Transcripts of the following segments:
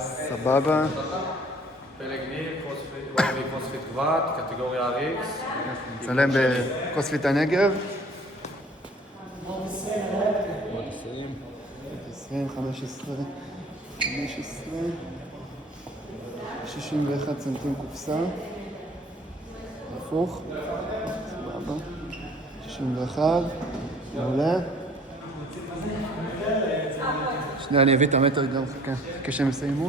סבבה. פלג ניר, קרוספיט גבעת, קטגוריה RX. נצלם בקרוספיט הנגב. 20, 15, 61 סנטים קופסה. הפוך. סבבה. 61. מעולה. שנייה, אני אביא את המטר גם כשהם יסיימו.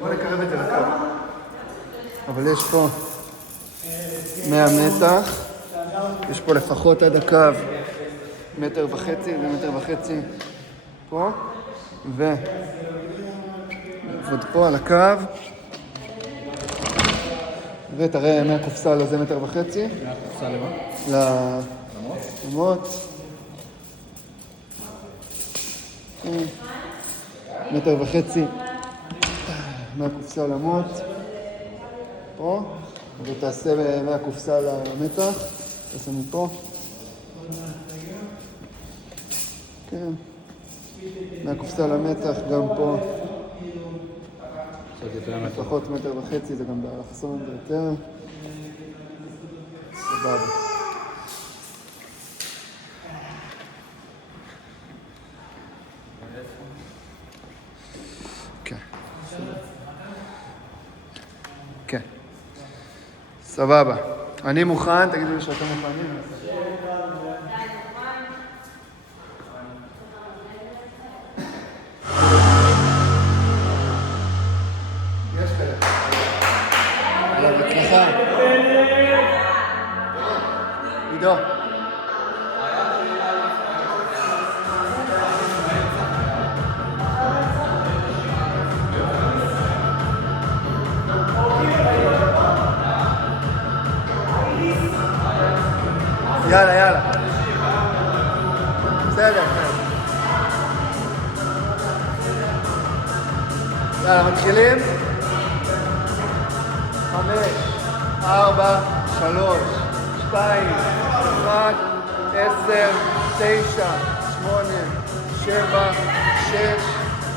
בוא נקרב את זה לקו. אבל יש פה 100 מתח. יש פה לפחות עד הקו 1.5 מטר ו1.5 מטר פה. ועוד פה על הקו. ותראה מהקופסה לזה 1.5 מטר. מהקופסה למה? למות. 1.5 מטר מהקופסה למות. פה. ותעשה מהקופסה למתח. תעשה מפה. כן. מהקופסה למתח גם פה. לפחות 1.5 מטר, זה גם באלכסון ביותר. סבבה. כן. כן. סבבה. אני מוכן, תגידו לי שאתם מוכנים. יש כאלה. יאללה, בצלחה. עידו. יאללה, יאללה. בסדר. יאללה, מתחילים. 5, 4, 3, 2, 1, 10, 9, 8, 7, 6,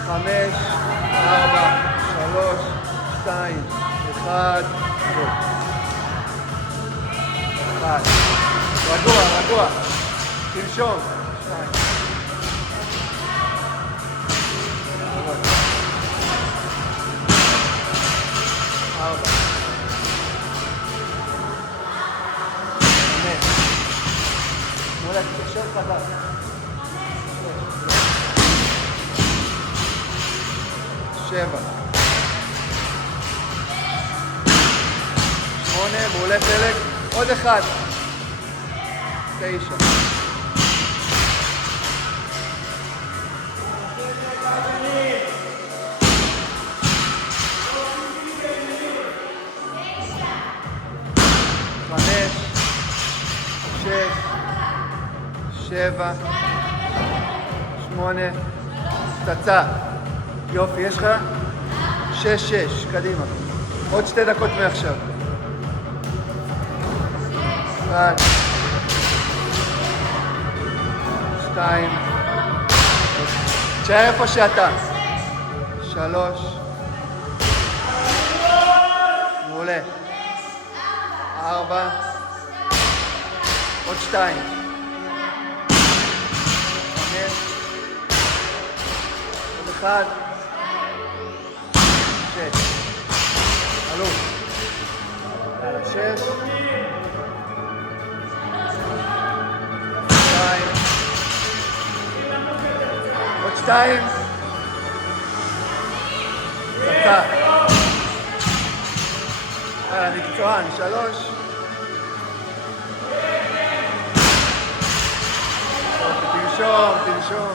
5, 4, 3, 2, 1, 1. רגוע. תנשום. 2. 4. 5. מולה, תתקשר חזק. 7. 8. מעולה פלג. עוד 1. 9. 5, 6, 7, 8, פצצה. יופי, יש לך? 6, קדימה. עוד 2 דקות מעכשיו. 1, 2, תשאר איפה שאתה. 3, מעולה. 4, עוד 2, 5, עוד 1, 6, אלוף. 6, 2, עוד 2, פצצה. אני מקצוען. 3, תנשום, תנשום.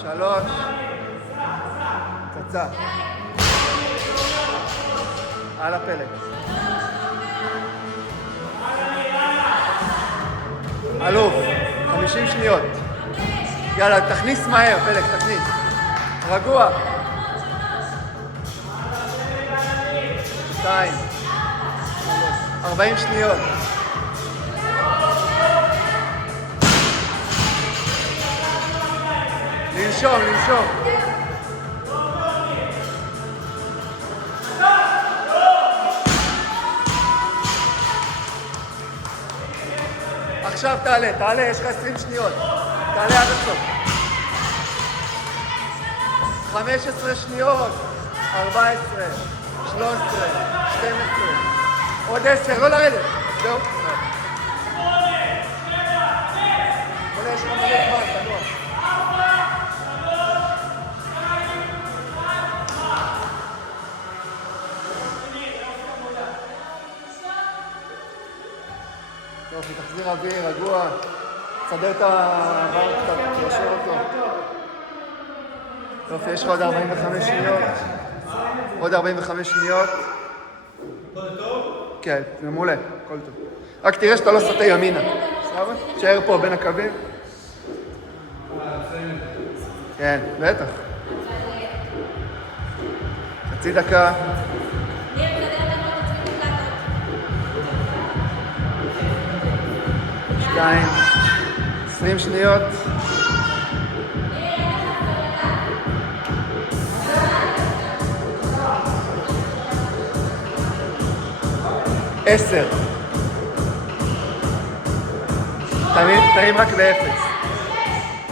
שלוש. פצצה. על הפלג. אלוף, 50 שניות. יאללה, תכניס מהר, פלג, תכניס. רגוע. 2. 40 שניות. לנשום, לנשום. עכשיו תעלה, תעלה, יש לך 20 שניות. תעלה עד הסוף. 15 שניות. 14, 13, 12. עוד 10, לא לרדת. זהו. עולה, יש לך מלא זמן, תנוח. יופי, תחזיר אוויר, רגוע. תסדר את העבר קצת, תיישר אותו. יופי, יש לך עוד 45 שניות. עוד 45 שניות. הכל טוב? כן, זה מעולה, הכל טוב. רק תראה שאתה לא סוטה ימינה. סבבה? תשאר פה בין הקווים. כן, בטח. חצי דקה. 2, 20 שניות. 10. תרים רק ב-0.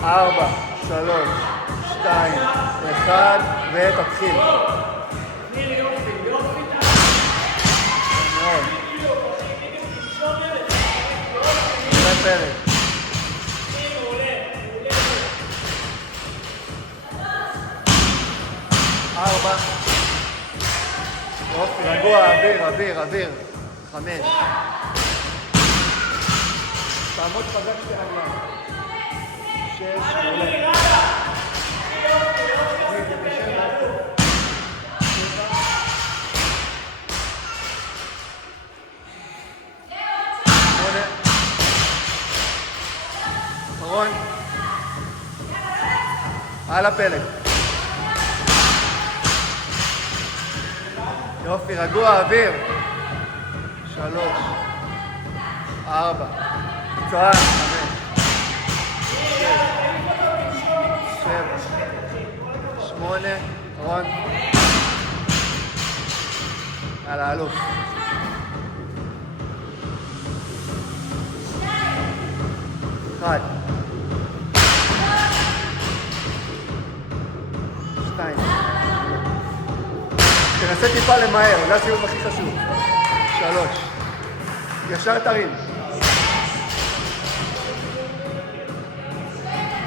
4, 3, 2, 1, ותתחיל. פרק. ארבע. יופי, רגוע, אוויר, אוויר, אוויר. 5. תעמוד חזק שתי רגליים. 6, מעולה. 8. אחרון. על הפלג. יופי, רגוע, אוויר. 3, 4, מקצוען, 5, 6, 7, 8, אחרון. יאללה, אלוף. 1. 2. תנסה טיפה למהר, זה הסיבוב הכי חשוב. 3. ישר תרים.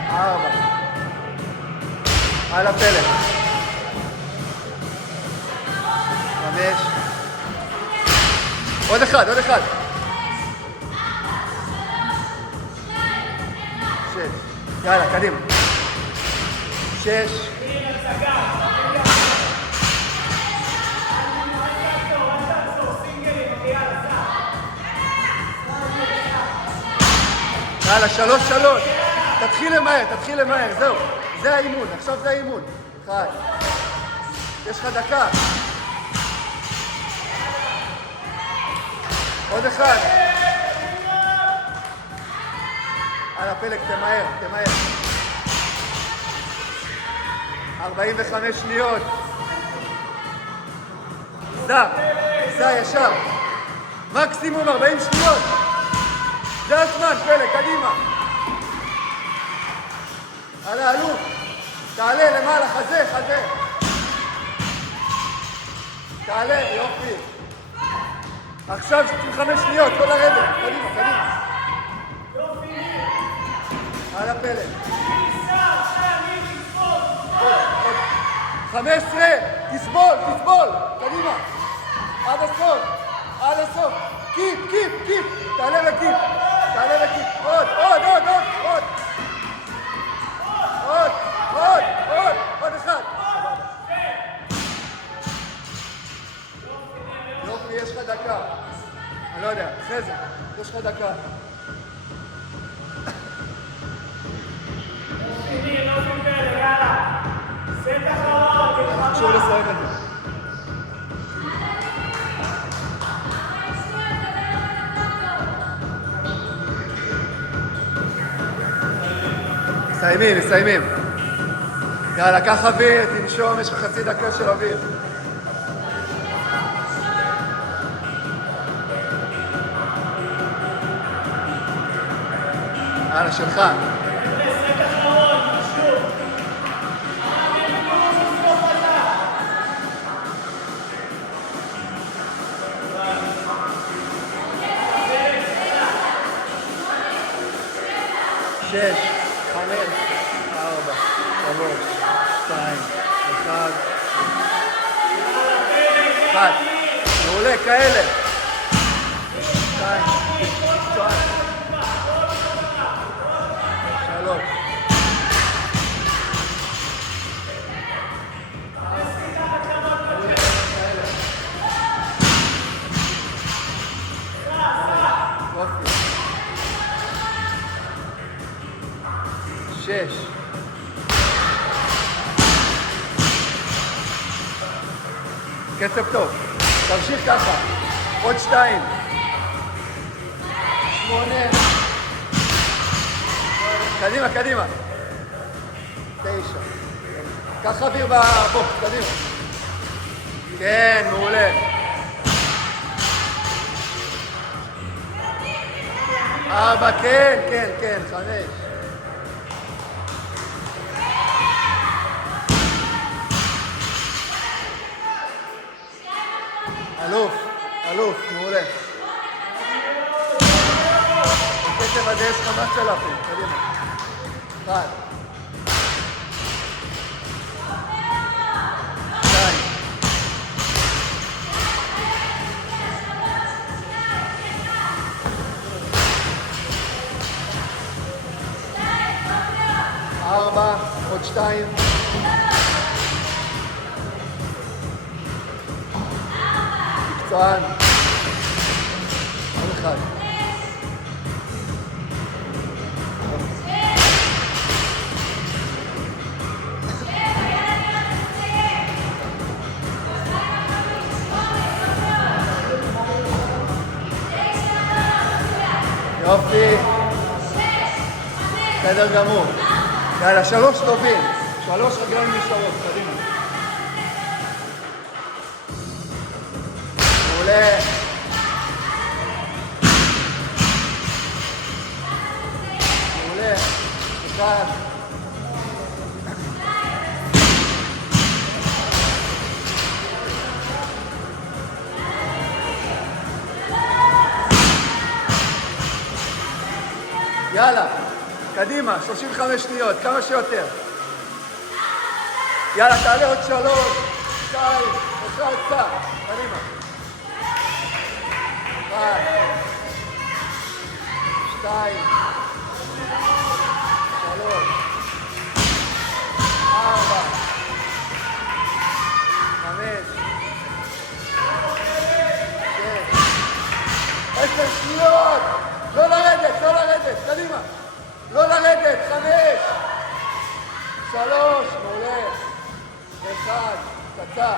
4. על הפלג. 5. עוד אחד, עוד אחד. 6. יאללה, קדימה. 6. יאללה, 3, 3. תתחיל למהר, תתחיל למהר, זהו. זה האימון, עכשיו זה האימון. 1. יש לך דקה. עוד אחד. על הפלג, תמהר, תמהר. 45 שניות. זה ישר. מקסימום 40 שניות. זה הזמן, פלג, קדימה. על האלוף. תעלה למעלה, חזה, חזה. תעלה, יופי. עכשיו 65 שניות, כל הרדת. קדימה, קדימה. על הפלג. 15, תסבול, תסבול. קדימה. עד הסוף, עד הסוף. קיפ, תעלה וקיפ, עוד אחד. יופי, יש לך דקה. אני לא יודע, אחרי זה, יש לך דקה. חשוב לסיים את זה. מסיימים. יאללה, קח אוויר, תנשום, יש לך חצי דקה של אוויר. יאללה, שלך. שש, 5, 4, 3, 2, 1. מעולה, כאלה. 2, 3. שש. קצב טוב. תמשיך ככה. עוד 2. 8. קדימה. 9. קח אוויר בבוקס, קדימה. כן, מעולה. 4, כן, 5. אלוף, מעולה. בקצב הזה יש 5,000, קדימה. 1. 2. 4, עוד 2. מקצוען. עוד 1. יופי. בסדר גמור. יאללה, 3 טובים. 3 רגליים נשארות, קדימה. מעולה. מעולה. 1. יאללה, קדימה, 35 שניות, כמה שיותר. יאללה, תעלה עוד 3, 2, 1, קדימה. 1, 2, 3, 4, 5, 6, 10 שניות! לא לרדת, קדימה! לא לרדת, 5, 3, מעולה, 1, קצר.